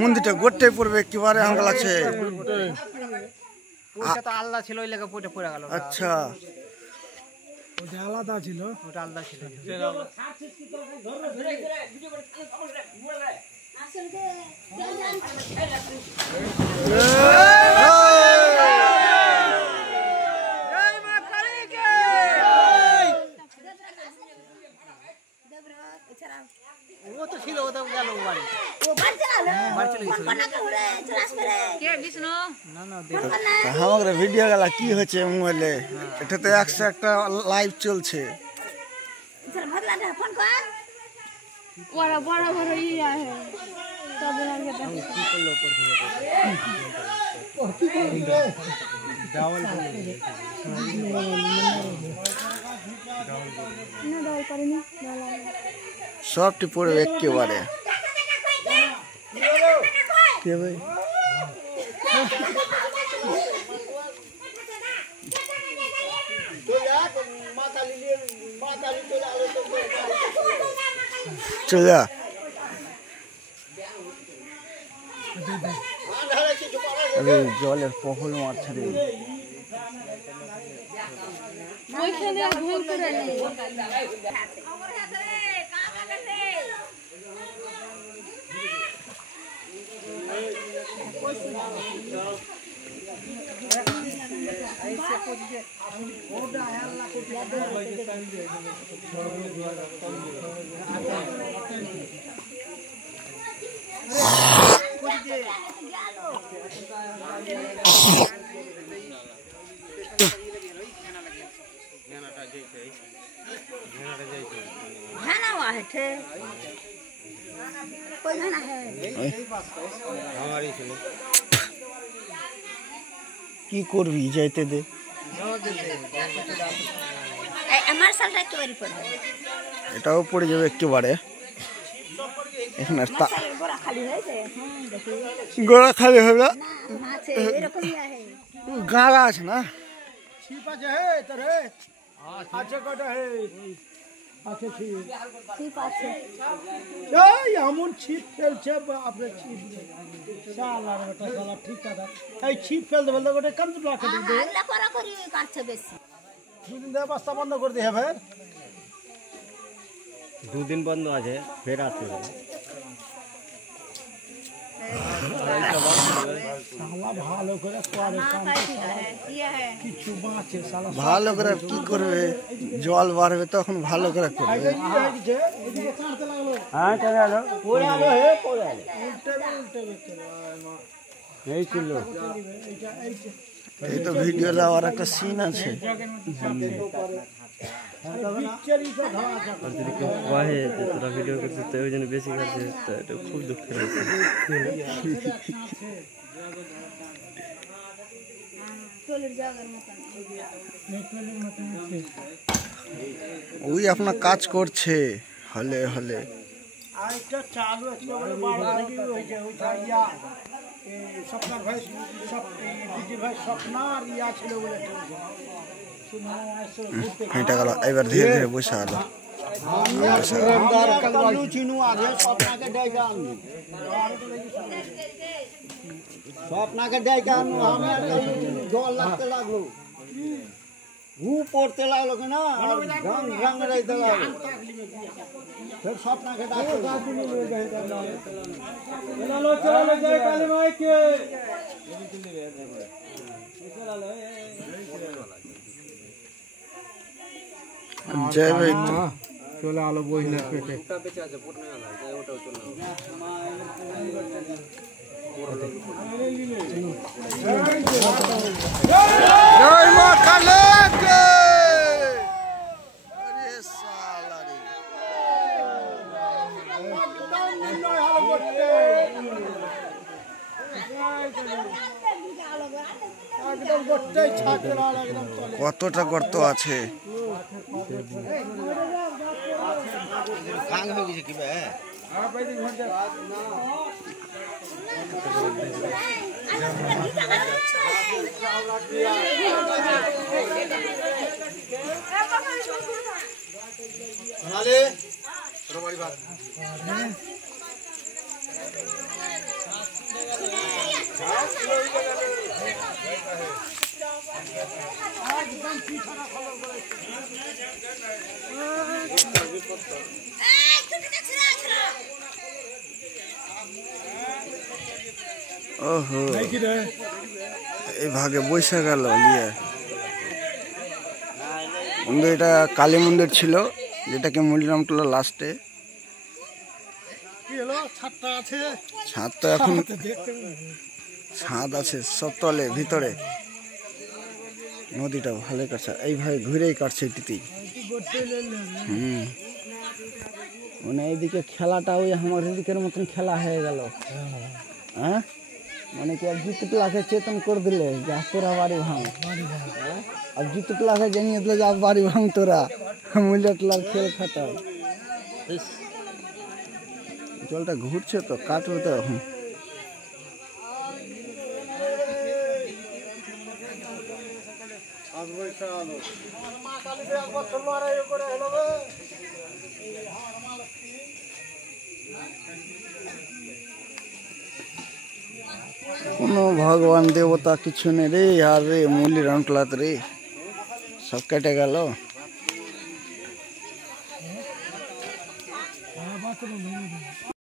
মন্দিরটা গোটে পড়বে একেবারে হাঙ্গা লাগছে। আলাদা ছিল ওই লেগে পড়ে পড়ে গেল। আচ্ছা ওটা আলাদা ছিল, ওটা আলাদা ছিল। ও তো ছিল, ও তো গেল বাড়ি। আমাদের ভিডিও গেলা কি হচ্ছে মোবাইলে, এটাতে একটা লাইভ চলছে। সবটি পড়বে একেবারে। কে ভাই চলে জলের পহল মারছে রে। কি করবি যাইতে দে। এটাও পড়ে যাবে একেবারে। এখানে গোড়া খালি হবে না, গাড়া আছে না। এমন ছিপ ফেলছে ঠিক আছে। এই ছিপ ফেলতে ফেলতে গোটে কান দুদিন ধরে বস্তা বন্ধ করে দিয়ে হবে। দুদিন বন্ধ আছে, ফের আসবে। ভালো করে কিছু বাঁচে, ভালো করে কি করবে, জল বাড়বে তখন ভালো করে করবে। এই ছিল, এই তো ভিডিও দেওয়ার একটা সিন আছে। তোরা ভিডিও করছিস তো ওই জন্য বেশি খাচ্ছে, তো এটা খুব দুঃখের হয়েছে। ওই আপনার কাজ করছে হলে হলে। হেঁটে গেল, এবার ধীরে ধীরে বসে গেল। স্বপ্নাকে ডেকে আনু, আমি জল লাগতে লাগলো, ঘু পড়তে লাগলো কিনা, গাং রাইতে লাগলো। फिर स्वप्न के डाक चलो चलो जय काली माई के जय भाई चलो आलो बोहिना पेटे जय मां काली কতটা গর্ত আছে কাং হয়ে গেছে কি ভাই ওহো এই ভাগে বৈশা গেল নিয়ে বন্ধু। এটা কালী মন্দির ছিল, যেটাকে মনিরামটোলা লাস্টে। ছাদ তো এখন ছাদ আছে সব তলে ভিতরে। নদীটা ভালো কাটছে, এইভাবে ঘুরেই কাটছে এটিতেই। মানে এইদিকে খেলাটা ওই আমার এদিকের মতন খেলা হয়ে গেল। হ্যাঁ মানে কি, আর জিতু প্লাকে চেতন করে দিলে যে তোরা বাড়ি ভাঙ, আর জিতু প্লাকে জানিয়ে দিলে যে বাড়ি ভাঙ তোরা, মুলিয়াটলার খেল খাটায়। জলটা ঘুরছে তো, কাটবে তো এখন। কোনো ভগবান দেবতা কিছু নেই রে, আর রে মুলি রামটলাতে রে সব কেটে গেল।